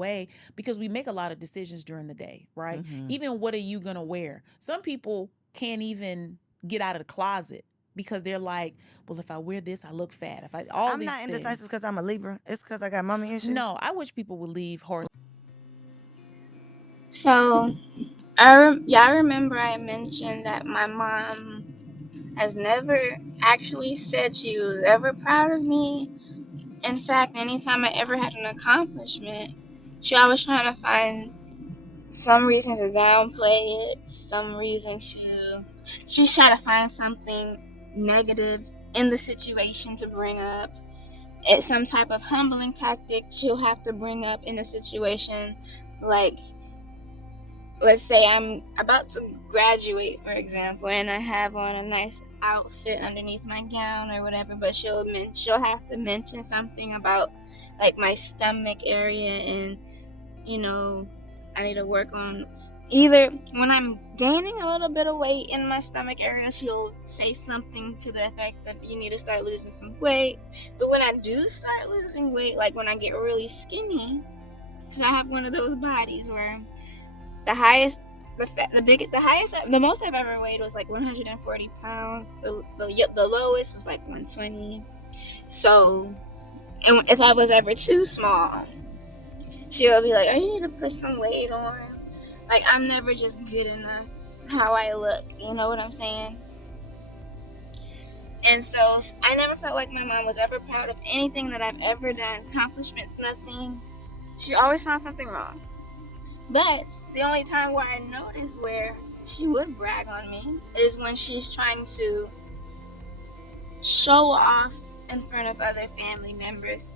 way, because we make a lot of decisions during the day, right? Mm-hmm. Even what are you going to wear? Some people can't even get out of the closet because they're like, well, if I wear this, I look fat. If I, all I'm these not indecisive things. because I'm a Libra. It's because I got mommy issues. No, I wish people would leave horse. So, yeah, I remember I mentioned that my mom has never actually said she was ever proud of me. In fact, anytime I ever had an accomplishment, she always trying to find some reason to downplay it, some reason to she's trying to find something negative in the situation to bring up. It's some type of humbling tactic she'll have to bring up in a situation, like, let's say I'm about to graduate, for example, and I have on a nice outfit underneath my gown or whatever, but she'll have to mention something about like my stomach area, and you know, I need to work on either when I'm gaining a little bit of weight in my stomach area, she'll say something to the effect that you need to start losing some weight. But when I do start losing weight, like when I get really skinny, because I have one of those bodies where the highest, the highest, the most I've ever weighed was like 140 pounds. The lowest was like 120. So, and if I was ever too small, she'll be like, "Oh, you need to put some weight on." Like, I'm never just good enough how I look. You know what I'm saying? And so I never felt like my mom was ever proud of anything that I've ever done. Accomplishments, nothing. She always found something wrong. But the only time where I notice where she would brag on me is when she's trying to show off in front of other family members.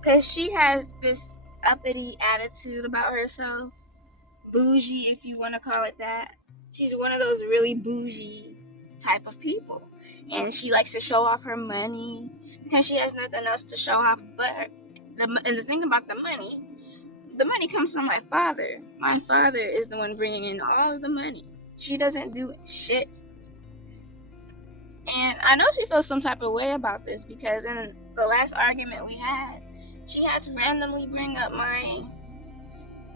Because she has this uppity attitude about herself, bougie, if you want to call it that. She's one of those really bougie type of people. And she likes to show off her money because she has nothing else to show off but and the thing about the money comes from my father. My father is the one bringing in all of the money. She doesn't do shit. And I know she feels some type of way about this because in the last argument we had, she had to randomly bring up my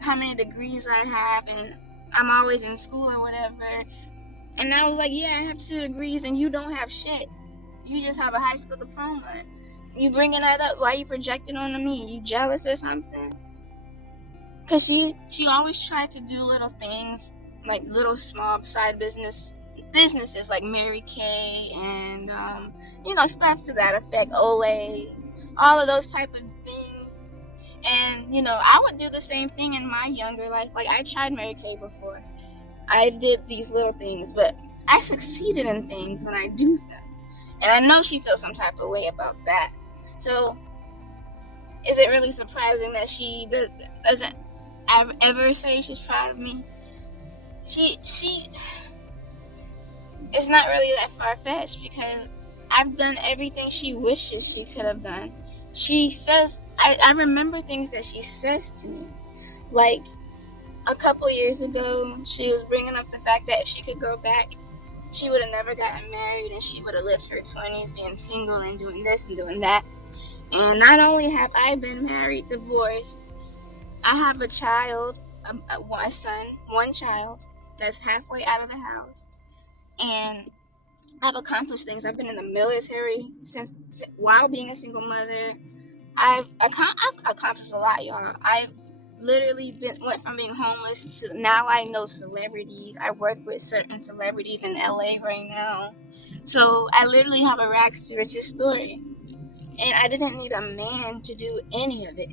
how many degrees I have and I'm always in school or whatever. And I was like, yeah, I have 2 degrees and you don't have shit. You just have a high school diploma. You bringing that up? Why you projecting onto me? You jealous or something? Cause she always tried to do little things like little small side businesses like Mary Kay and stuff to that effect. Olay, all of those type of things. And I would do the same thing in my younger life. Like I tried Mary Kay before. I did these little things, but I succeeded in things when I do them. And I know she feels some type of way about that. So is it really surprising that she doesn't ever say she's proud of me? She it's not really that far fetched because I've done everything she wishes she could have done. She says I remember things that she says to me. Like a couple years ago, she was bringing up the fact that if she could go back, she would have never gotten married and she would have lived her 20s being single and doing this and doing that. And not only have I been married, divorced, I have a child, a son, one child that's halfway out of the house. And I've accomplished things. I've been in the military since while being a single mother. I've accomplished a lot, y'all. I've literally went from being homeless to now I know celebrities. I work with certain celebrities in LA right now. So I literally have a rags to riches story. And I didn't need a man to do any of it.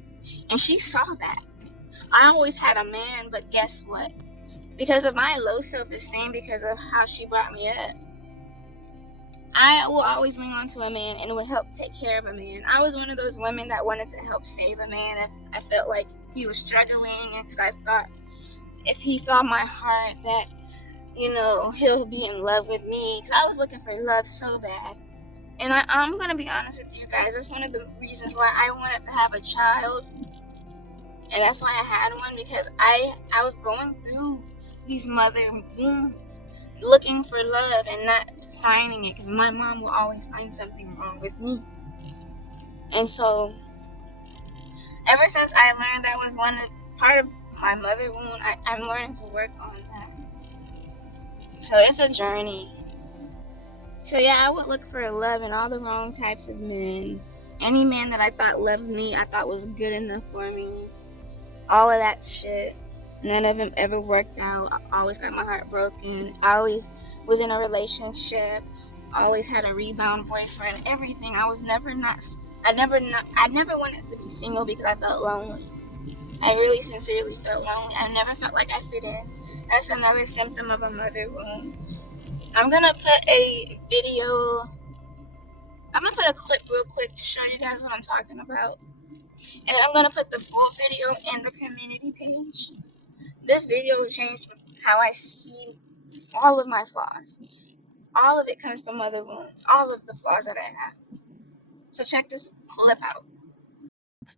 And she saw that. I always had a man, but guess what? Because of my low self-esteem, because of how she brought me up, I will always lean on to a man and would help take care of a man. I was one of those women that wanted to help save a man if I felt like he was struggling, and because I thought if he saw my heart that, he'll be in love with me. Because I was looking for love so bad. And I'm going to be honest with you guys. That's one of the reasons why I wanted to have a child. And that's why I had one, because I was going through these mother wounds, looking for love and not finding it, because my mom will always find something wrong with me. And so Ever since I learned that was part of my mother wound, I'm learning to work on that. So it's a journey. So yeah, I would look for love in all the wrong types of men. Any man that I thought loved me, I thought was good enough for me. All of that shit. None of them ever worked out. I always got my heart broken. I always was in a relationship. I always had a rebound boyfriend. Everything. I never wanted to be single because I felt lonely. I really sincerely felt lonely. I never felt like I fit in. That's another symptom of a mother wound. I'm gonna put a video. I'm gonna put a clip real quick to show you guys what I'm talking about. And I'm gonna put the full video in the community page. This video changed how I see all of my flaws. All of it comes from mother wounds. All of the flaws that I have. So check this clip out.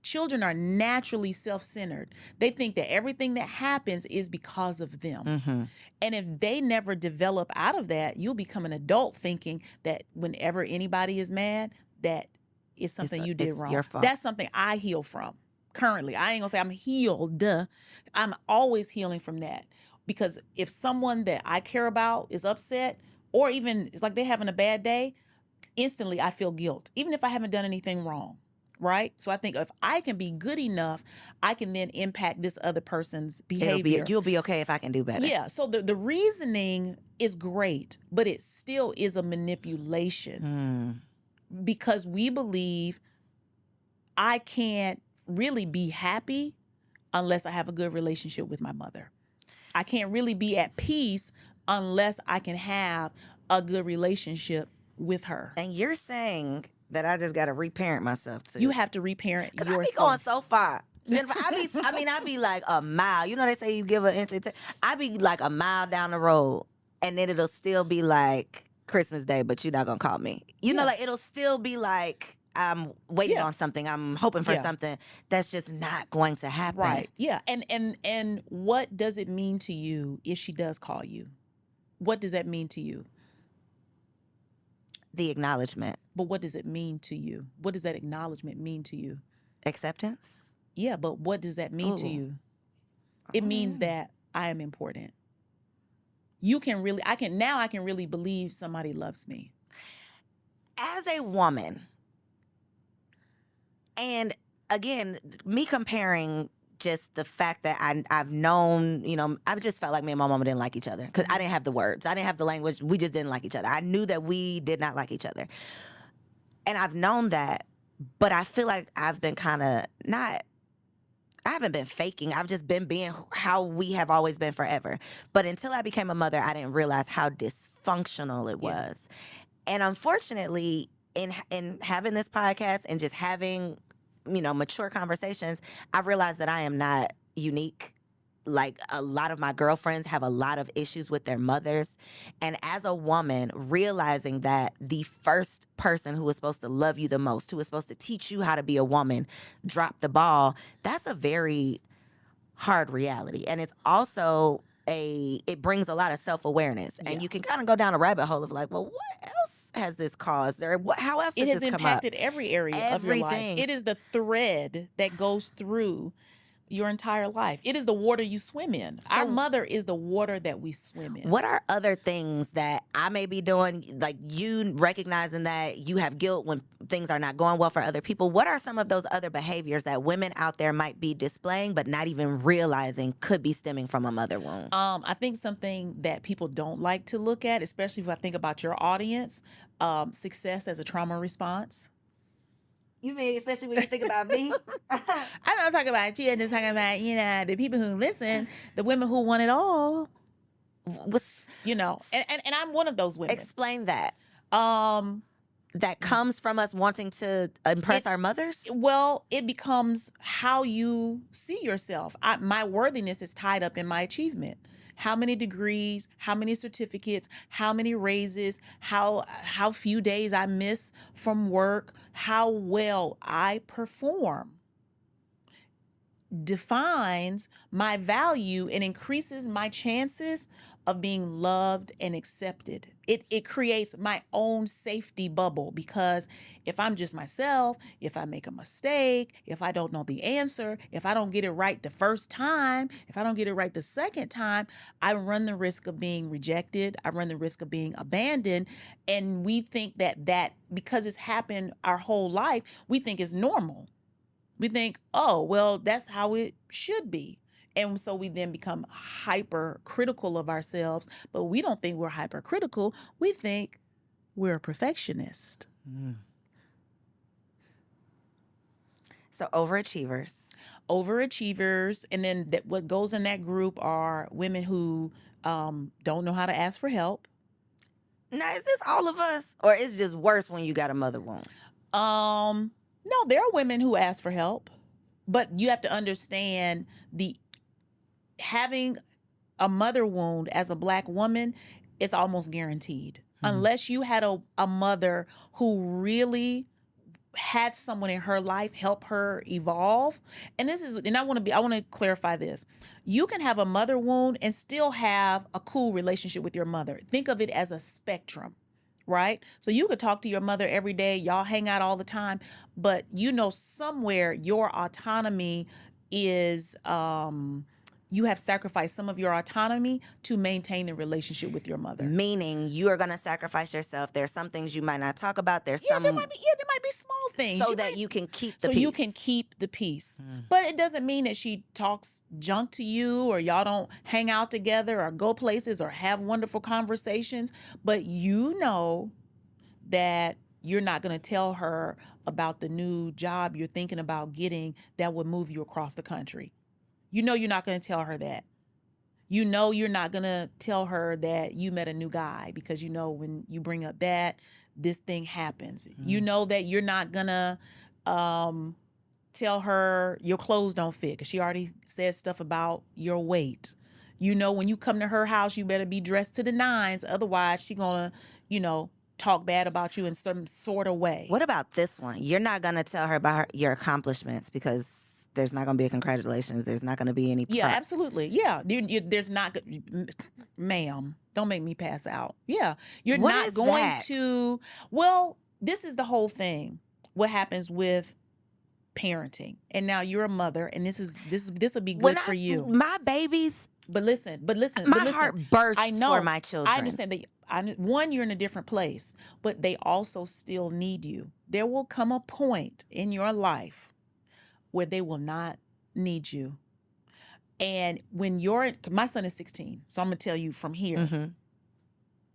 Children are naturally self-centered. They think that everything that happens is because of them. Mm-hmm. And if they never develop out of that, you'll become an adult thinking that whenever anybody is mad, that is something you did wrong. Your fault. That's something I heal from currently. I ain't gonna say I'm healed. I'm always healing from that. Because if someone that I care about is upset, or even it's like they're having a bad day, instantly I feel guilt, even if I haven't done anything wrong. Right? So I think if I can be good enough, I can then impact this other person's behavior. You'll be okay if I can do better. Yeah. So the reasoning is great, but it still is a manipulation because we believe I can't really be happy unless I have a good relationship with my mother. I can't really be at peace unless I can have a good relationship with her. And you're saying that I just got to reparent myself too. You have to reparent yourself. I be going so far. I be like a mile. You know they say you give an inch. I be like a mile down the road, and then it'll still be like Christmas Day, but you're not gonna call me. You know, like it'll still be like I'm waiting on something. I'm hoping for something that's just not going to happen. Right. Yeah. And what does it mean to you if she does call you? What does that mean to you? The acknowledgement. But what does it mean to you? What does that acknowledgement mean to you? Acceptance. Yeah, but what does that mean to you? It means that I am important. I can really believe somebody loves me. As a woman, and again, me comparing just the fact that I've known, I just felt like me and my mama didn't like each other because I didn't have the words. I didn't have the language. We just didn't like each other. I knew that we did not like each other. And I've known that, but I feel like I've been I haven't been faking. I've just been being how we have always been forever. But until I became a mother, I didn't realize how dysfunctional it was. And unfortunately, in having this podcast and just having mature conversations, I've realized that I am not unique. Like a lot of my girlfriends have a lot of issues with their mothers. And as a woman, realizing that the first person who is supposed to love you the most, who is supposed to teach you how to be a woman, dropped the ball, that's a very hard reality. And it's also it brings a lot of self-awareness. And you can kind of go down a rabbit hole of like, well, what else has this caused? Or how else has this come up? It has impacted every area of your life. It is the thread that goes through your entire life. It is the water you swim in. So, our mother is the water that we swim in. What are other things that I may be doing, like you recognizing that you have guilt when things are not going well for other people? What are some of those other behaviors that women out there might be displaying but not even realizing could be stemming from a mother wound? I think something that people don't like to look at, especially if I think about your audience, success as a trauma response. You mean especially when you think about me? I'm not talking about you. I'm just talking about, the people who listen, the women who want it all. And I'm one of those women. Explain that. That comes from us wanting to impress our mothers? Well, it becomes how you see yourself. My worthiness is tied up in my achievement. How many degrees, how many certificates, how many raises, how few days I miss from work, how well I perform defines my value and increases my chances of being loved and accepted. It creates my own safety bubble, because if I'm just myself, if I make a mistake, if I don't know the answer, if I don't get it right the first time, if I don't get it right the second time, I run the risk of being rejected. I run the risk of being abandoned. And we think that because it's happened our whole life, we think it's normal. We think, oh, well, that's how it should be. And so we then become hypercritical of ourselves, but we don't think we're hypercritical. We think we're a perfectionist. So overachievers. Overachievers. And then what goes in that group are women who don't know how to ask for help. Now, is this all of us, or is it just worse when you got a mother wound? No, there are women who ask for help, but you have to understand having a mother wound as a Black woman is almost guaranteed. Unless you had a mother who really had someone in her life help her evolve. And I want to clarify this. You can have a mother wound and still have a cool relationship with your mother. Think of it as a spectrum. Right? So you could talk to your mother every day, y'all hang out all the time, but somewhere your autonomy is, you have sacrificed some of your autonomy to maintain the relationship with your mother. Meaning you are going to sacrifice yourself. There's some things you might not talk about. There might be small things. So that you can keep the peace. So you can keep the peace. But it doesn't mean that she talks junk to you, or y'all don't hang out together or go places or have wonderful conversations. But you know that you're not going to tell her about the new job you're thinking about getting that would move you across the country. You know you're not going to tell her that. You know you're not going to tell her that you met a new guy, because you know when you bring up that, this thing happens. You know that you're not going to tell her your clothes don't fit, because she already said stuff about your weight. You know when you come to her house, you better be dressed to the nines. Otherwise, she going to, talk bad about you in some sort of way. What about this one? You're not going to tell her about your accomplishments, because there's not going to be a congratulations. There's not going to be any. Yeah, absolutely. Yeah. There's not, ma'am, don't make me pass out. Yeah. You're What not is going that? to, well, this is the whole thing. What happens with parenting. And now you're a mother, and this will be good for you. My babies. But listen. My heart bursts I know, for my children. I understand that. One, you're in a different place, but they also still need you. There will come a point in your life where they will not need you. And when my son is 16, so I'm going to tell you from here,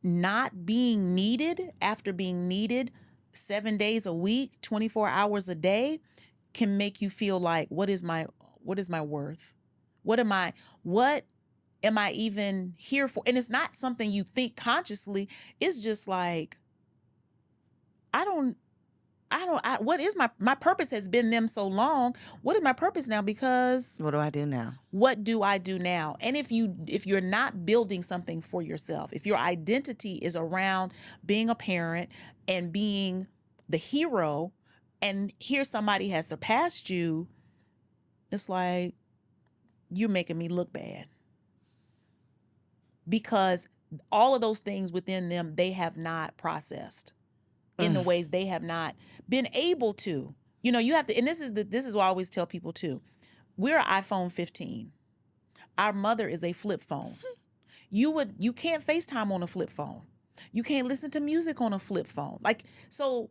not being needed after being needed 7 days a week, 24 hours a day, can make you feel like, what is my worth? What am I even here for? And it's not something you think consciously. It's just like, what is my purpose has been them so long. What is my purpose now? Because what do I do now? What do I do now? And if you're not building something for yourself, if your identity is around being a parent and being the hero, and here somebody has surpassed you, it's like, you're making me look bad. Because all of those things within them, they have not processed in the ways they have not been able to. You have to, and this is what I always tell people too. We're an iPhone 15. Our mother is a flip phone. You can't FaceTime on a flip phone. You can't listen to music on a flip phone. So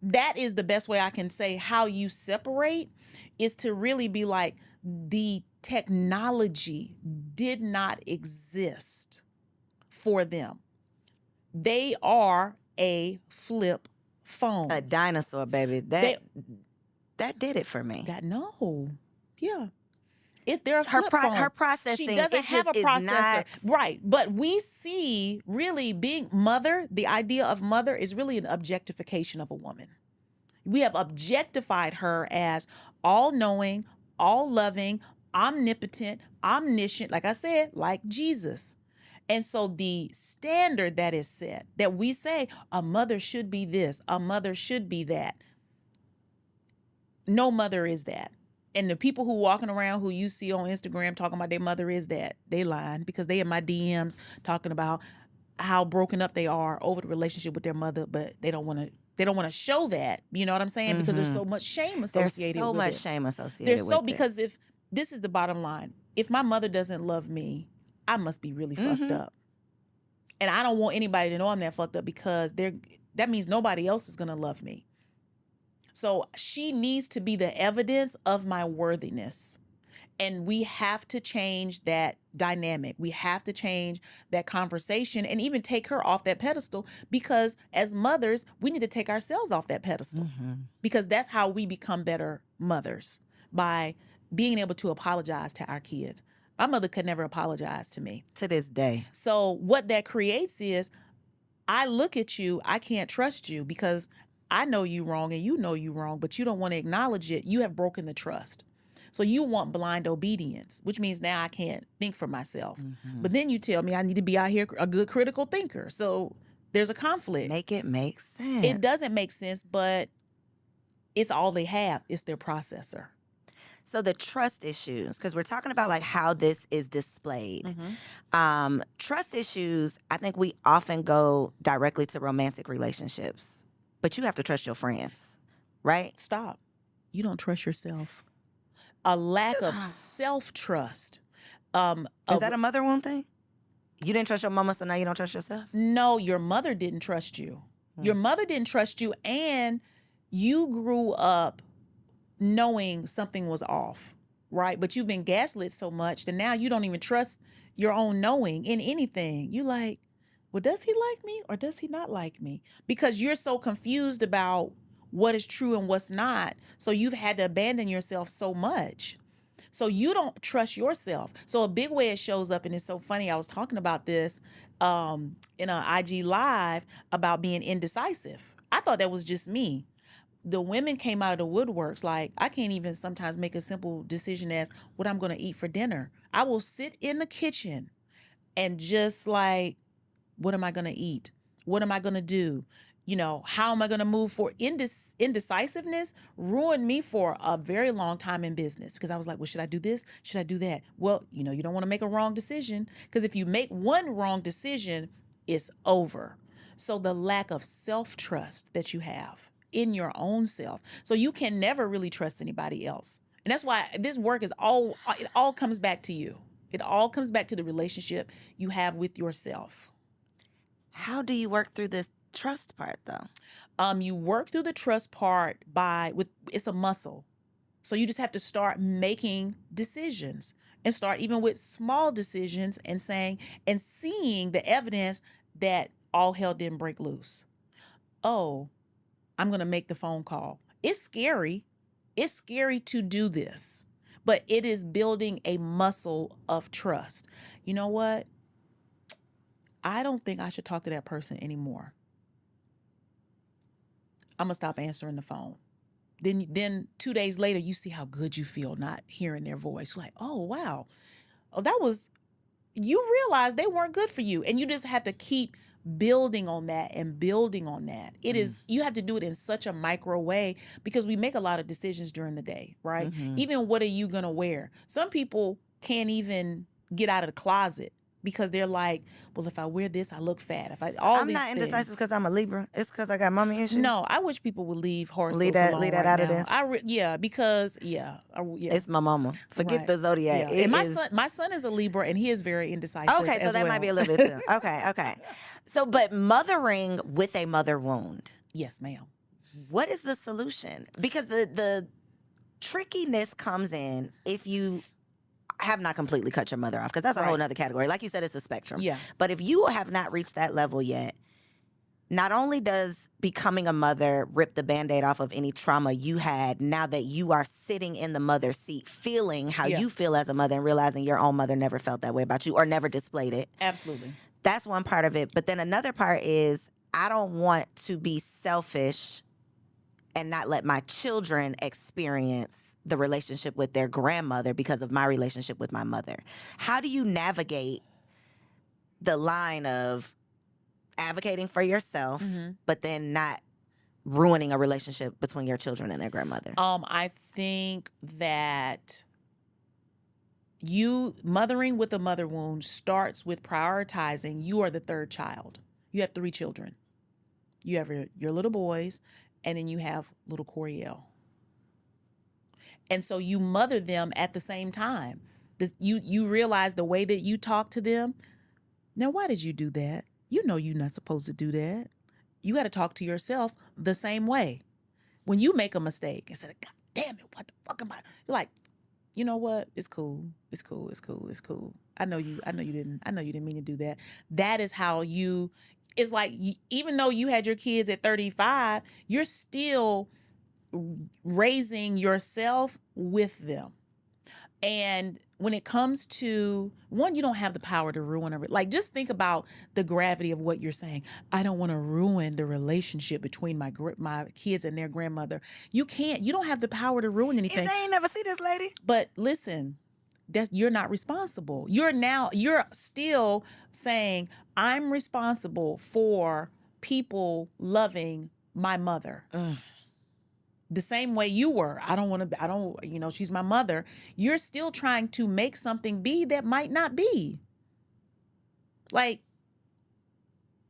that is the best way I can say how you separate, is to really be like, the technology did not exist for them. They are a flip phone. A dinosaur, baby. That did it for me. Yeah. If they're a flip phone, her processing, she doesn't have a processor, not... right? But we see really being mother. The idea of mother is really an objectification of a woman. We have objectified her as all-knowing, all-loving, omnipotent, omniscient. Like I said, like Jesus. And so the standard that is set, that we say a mother should be this, a mother should be that. No mother is that. And the people who walking around who you see on Instagram talking about their mother is that, they lying, because they in my DMs talking about how broken up they are over the relationship with their mother, but they don't want to show that. You know what I'm saying? Because there's so much shame There's associated so with much it. shame associated There's with so it. because if this is the bottom line, if my mother doesn't love me, I must be really fucked up. And I don't want anybody to know I'm that fucked up, because that means nobody else is gonna love me. So she needs to be the evidence of my worthiness. And we have to change that dynamic. We have to change that conversation and even take her off that pedestal, because as mothers, we need to take ourselves off that pedestal, because that's how we become better mothers, by being able to apologize to our kids. My mother could never apologize to me. To this day. So what that creates is, I look at you, I can't trust you because I know you wrong and you know you wrong, but you don't want to acknowledge it. You have broken the trust. So you want blind obedience, which means now I can't think for myself. But then you tell me I need to be out here a good critical thinker. So there's a conflict. Make it make sense. It doesn't make sense, but it's all they have. It's their processor. So the trust issues, because we're talking about like how this is displayed. Trust issues, I think we often go directly to romantic relationships, but you have to trust your friends, right? Stop. You don't trust yourself. A lack of self-trust. Is that a mother wound thing? You didn't trust your mama, so now you don't trust yourself? No, your mother didn't trust you. Your mother didn't trust you, and you grew up knowing something was off, right? But you've been gaslit so much that now you don't even trust your own knowing in anything. You like, well, does he like me or does he not like me? Because you're so confused about what is true and what's not. So you've had to abandon yourself so much. So you don't trust yourself. So a big way it shows up, and it's so funny, I was talking about this in an IG Live about being indecisive. I thought that was just me. The women came out of the woodworks. Like, I can't even sometimes make a simple decision as what I'm going to eat for dinner. I will sit in the kitchen and just like, what am I going to eat? What am I going to do? You know, how am I going to move forward? Indecisiveness ruined me for a very long time in business, because I was like, well, should I do this? Should I do that? Well, you know, you don't want to make a wrong decision, because if you make one wrong decision, it's over. So the lack of self-trust that you have in your own self. So you can never really trust anybody else. And that's why this work is it all comes back to you. It all comes back to the relationship you have with yourself. How do you work through this trust part though? You work through the trust part it's a muscle. So you just have to start making decisions, and start even with small decisions, and seeing the evidence that all hell didn't break loose. Oh, I'm going to make the phone call. It's scary. It's scary to do this, but it is building a muscle of trust. You know what? I don't think I should talk to that person anymore. I'm going to stop answering the phone. Then 2 days later, you see how good you feel not hearing their voice. You're like, oh, wow. Oh, you realize they weren't good for you. And you just have to keep building on that and building on that. It is, you have to do it in such a micro way, because we make a lot of decisions during the day, right? Even what are you going to wear? Some people can't even get out of the closet because they're like, well, if I wear this, I look fat. I'm not indecisive because I'm a Libra. It's because I got mommy issues. No, I wish people would leave horoscopes Leave that alone out of now. this. Because it's my mama. Forget Right. the zodiac. Yeah. And my son is a Libra, and he is very indecisive. Okay, so as that well. might be a little bit too. Okay. So, but mothering with a mother wound. Yes, ma'am. What is the solution? Because the trickiness comes in if you have not completely cut your mother off, because that's a whole nother category. Like you said, it's a spectrum. Yeah. But if you have not reached that level yet, not only does becoming a mother rip the Band-Aid off of any trauma you had, now that you are sitting in the mother's seat, feeling how you feel as a mother and realizing your own mother never felt that way about you or never displayed it. Absolutely. That's one part of it. But then another part is, I don't want to be selfish and not let my children experience the relationship with their grandmother because of my relationship with my mother. How do you navigate the line of advocating for yourself, but then not ruining a relationship between your children and their grandmother? I think that you mothering with a mother wound starts with prioritizing you are the third child. You have 3 children. You have your little boys, and then you have little Coriel. And so you mother them at the same time. You realize the way that you talk to them. Now, why did you do that? You know you're not supposed to do that. You got to talk to yourself the same way. When you make a mistake, instead of, God damn it, what the fuck am I? You're like, you know what? It's cool. It's cool. It's cool. It's cool. I know you didn't mean to do that. That is how it's like, even though you had your kids at 35, you're still raising yourself with them. And when it comes to one, you don't have the power to ruin it. Like, just think about the gravity of what you're saying. I don't want to ruin the relationship between my kids and their grandmother. You can't. You don't have the power to ruin anything. If they ain't never see this lady. But listen, that you're not responsible. You're still saying, I'm responsible for people loving my mother. The same way you were. She's my mother. You're still trying to make something be that might not be. Like,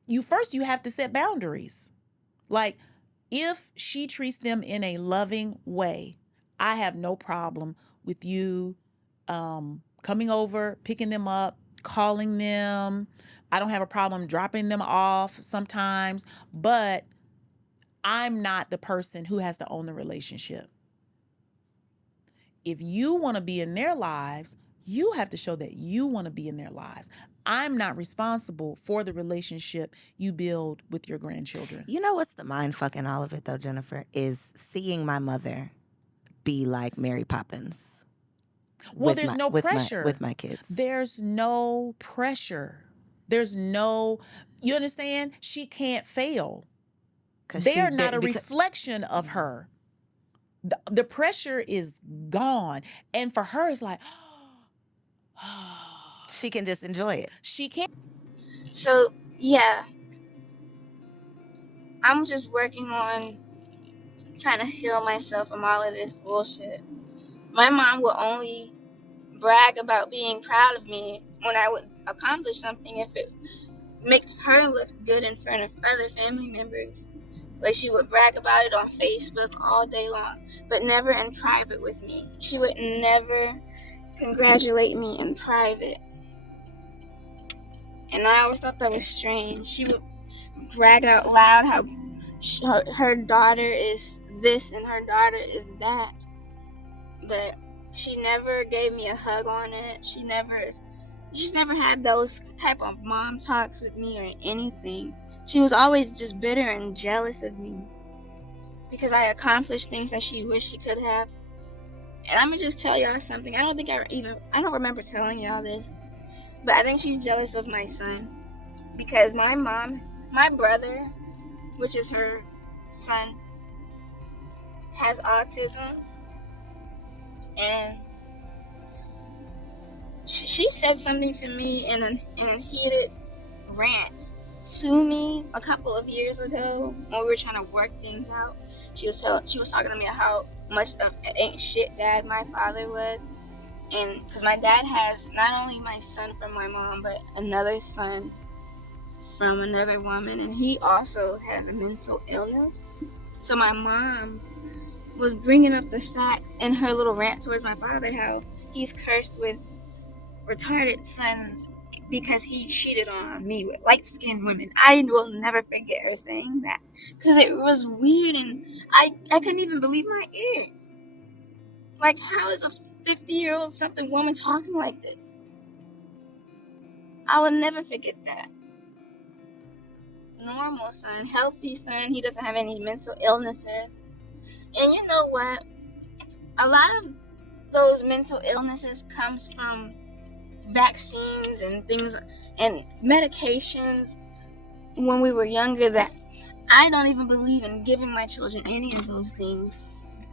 you have to set boundaries. Like, if she treats them in a loving way, I have no problem with you coming over, picking them up, calling them. I don't have a problem dropping them off sometimes, but I'm not the person who has to own the relationship. If you want to be in their lives, you have to show that you want to be in their lives. I'm not responsible for the relationship you build with your grandchildren. You know what's the mind fuck in all of it, though, Jennifer, is seeing my mother be like Mary Poppins. Well, there's no pressure. With my kids. There's no pressure. You understand? She can't fail. They are not a reflection of her. The pressure is gone. And for her, it's like, she can just enjoy it. She can't. So, yeah. I'm just working on trying to heal myself from all of this bullshit. My mom will only brag about being proud of me when I would accomplish something if it made her look good in front of other family members. Like, she would brag about it on Facebook all day long, but never in private with me. She would never congratulate me in private. And I always thought that was strange. She would brag out loud how her daughter is this and her daughter is that. But she never gave me a hug on it. She's never had those type of mom talks with me or anything. She was always just bitter and jealous of me because I accomplished things that she wished she could have. And let me just tell y'all something. I don't remember telling y'all this, but I think she's jealous of my son because my brother, which is her son, has autism, and she said something to me in a heated rant to me a couple of years ago when we were trying to work things out. She was talking to me how much of an ain't shit dad my father was, and because my dad has not only my son from my mom but another son from another woman, and he also has a mental illness. So my mom was bringing up the facts in her little rant towards my father how he's cursed with retarded sons because he cheated on me with light-skinned women. I will never forget her saying that because it was weird, and I couldn't even believe my ears. Like, how is a 50-year-old something woman talking like this? I will never forget that. Normal son, healthy son, he doesn't have any mental illnesses. And you know what? A lot of those mental illnesses comes from vaccines and things and medications when we were younger that I don't even believe in giving my children any of those things.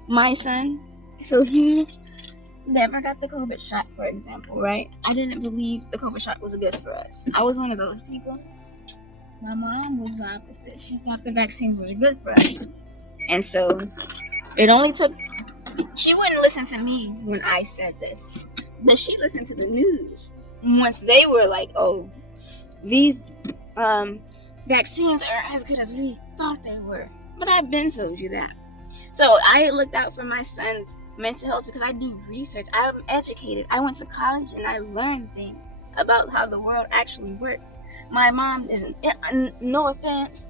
My son, so he never got the COVID shot, for example, right? I didn't believe the COVID shot was good for us. I was one of those people. My mom was the opposite. She thought the vaccines were good for us. And so it only took, she wouldn't listen to me when I said this, but she listened to the news once they were like, oh, these vaccines are as good as we thought they were. But I've been told you that. So I looked out for my son's mental health because I do research. I'm educated. I went to college and I learned things about how the world actually works. My mom isn't, no offense,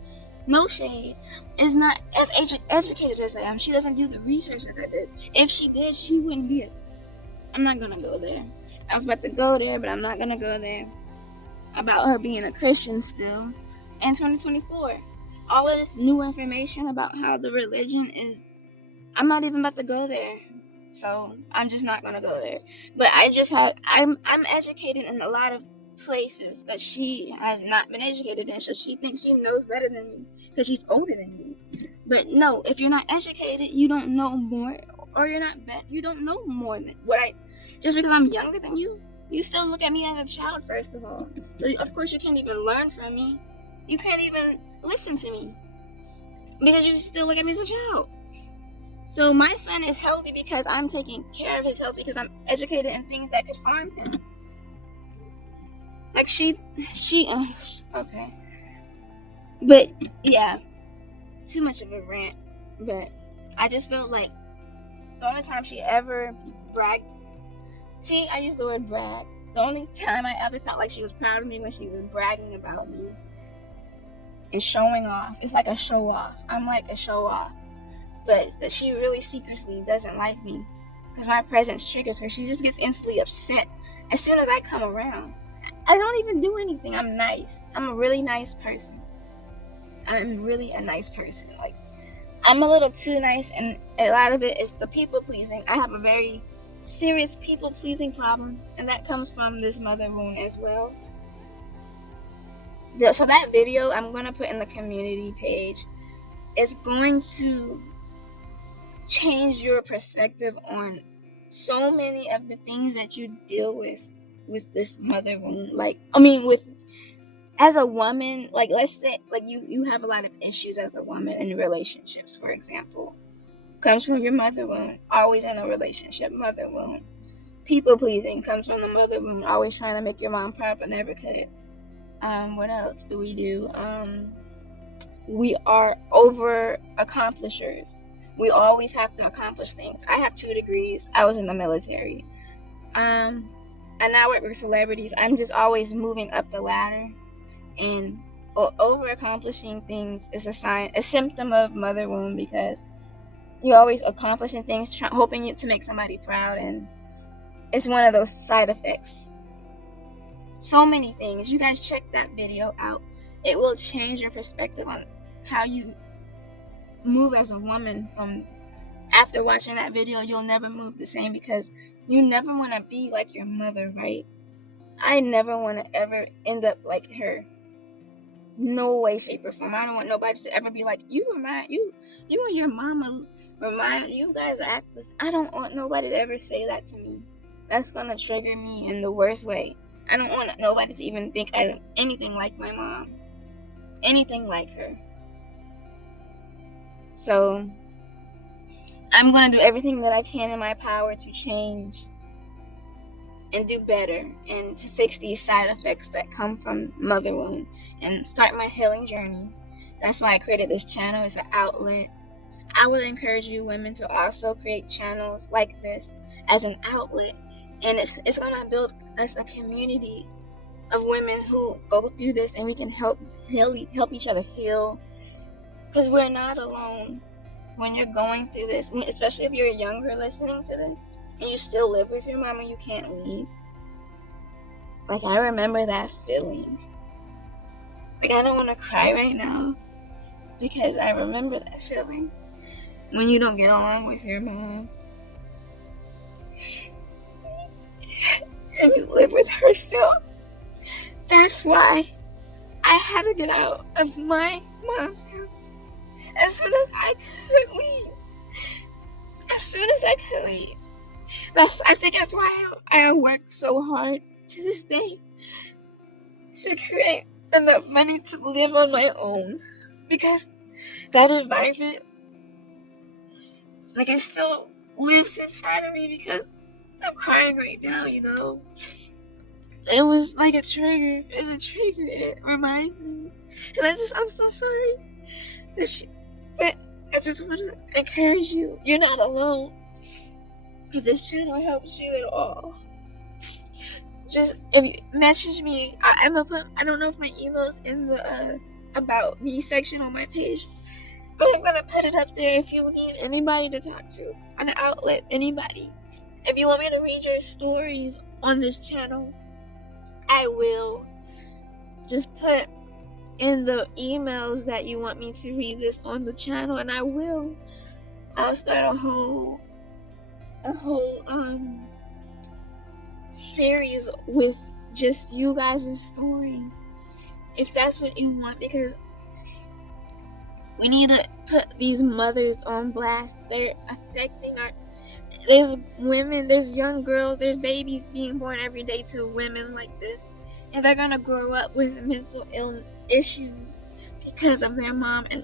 no shade, is not as educated as I am. She doesn't do the research as I did. If she did, she wouldn't be it. I'm not gonna go there. I was about to go there, but I'm not gonna go there. About her being a Christian still in 2024. All of this new information about how the religion is, I'm not even about to go there. So I'm just not gonna go there. But I'm educated in a lot of places that she has not been educated in, so she thinks she knows better than me because she's older than me. But no, if you're not educated, you don't know more, or you don't know more than what I. Just because I'm younger than you, you still look at me as a child, first of all. So of course you can't even learn from me. You can't even listen to me because you still look at me as a child. So my son is healthy because I'm taking care of his health, because I'm educated in things that could harm him. Like okay. But yeah, too much of a rant. But I just felt like the only time she ever bragged, see, I use the word brag. The only time I ever felt like she was proud of me when she was bragging about me and showing off. It's like a show off. I'm like a show off. But that she really secretly doesn't like me because my presence triggers her. She just gets instantly upset as soon as I come around. I don't even do anything. I'm nice. I'm a really nice person. I'm really a nice person. Like, I'm a little too nice, and a lot of it is the people pleasing. I have a very serious people pleasing problem, and that comes from this mother wound as well. So that video I'm going to put in the community page is going to change your perspective on so many of the things that you deal with this mother wound. With as a woman, like, let's say like you have a lot of issues as a woman in relationships, for example, comes from your mother wound. Always in a relationship, mother wound. People pleasing comes from the mother wound. Always trying to make your mom proud but never could. What else do? We are over accomplishers. We always have to accomplish things. I have 2 degrees. I was in the military. I now work with celebrities. I'm just always moving up the ladder, and over accomplishing things is a symptom of mother wound, because you're always accomplishing things, hoping to make somebody proud, and it's one of those side effects. So many things. You guys check that video out. It will change your perspective on how you move as a woman. From after watching that video, you'll never move the same, because you never want to be like your mother, right? I never want to ever end up like her. No way, shape, or form. I don't want nobody to ever be like, you and your mama remind you guys act this. I don't want nobody to ever say that to me. That's gonna trigger me in the worst way. I don't want nobody to even think I'm anything like my mom, anything like her. So I'm gonna do everything that I can in my power to change and do better, and to fix these side effects that come from mother wound, and start my healing journey. That's why I created this channel. It's an outlet. I would encourage you women to also create channels like this as an outlet, and it's gonna build us a community of women who go through this, and we can help each other heal, because we're not alone when you're going through this, especially if you're younger listening to this and you still live with your mom and you can't leave. Like, I remember that feeling. Like, I don't want to cry right now because I remember that feeling when you don't get along with your mom and you live with her still. That's why I had to get out of my mom's house as soon as I could leave. As soon as I could leave. I think that's why I work so hard to this day to create enough money to live on my own, because that environment like it still lives inside of me because I'm crying right now, you know. It was like a trigger. It's a trigger. It reminds me. And I'm so sorry. But I just want to encourage you. You're not alone. If this channel helps you at all, just if you message me, I'm gonna put, I don't know if my email's in the about me section on my page, but I'm gonna put it up there if you need anybody to talk to, an outlet, anybody. If you want me to read your stories on this channel, I will. Just put in the emails that you want me to read this on the channel, and I will. I'll start a whole series with just you guys' stories, if that's what you want, because we need to put these mothers on blast. They're affecting there's women, there's young girls, there's babies being born every day to women like this, and they're gonna grow up with mental illness issues because of their mom. And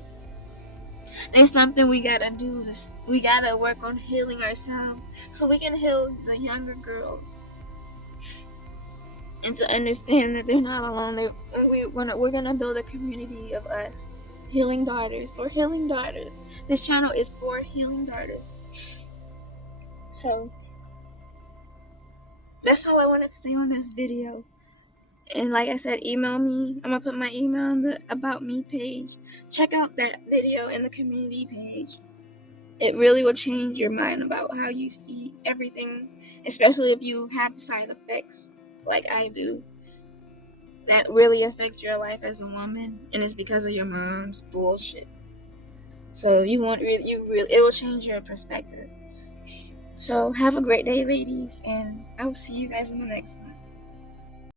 there's something we gotta do. We gotta work on healing ourselves so we can heal the younger girls, and to understand that they're not alone. We're gonna build a community of us, healing daughters, for healing daughters. This channel is for healing daughters. So that's all I wanted to say on this video. And like I said, email me. I'm gonna put my email on the About Me page. Check out that video in the community page. It really will change your mind about how you see everything, especially if you have side effects like I do. That really affects your life as a woman, and it's because of your mom's bullshit. So it will change your perspective. So have a great day, ladies, and I will see you guys in the next one.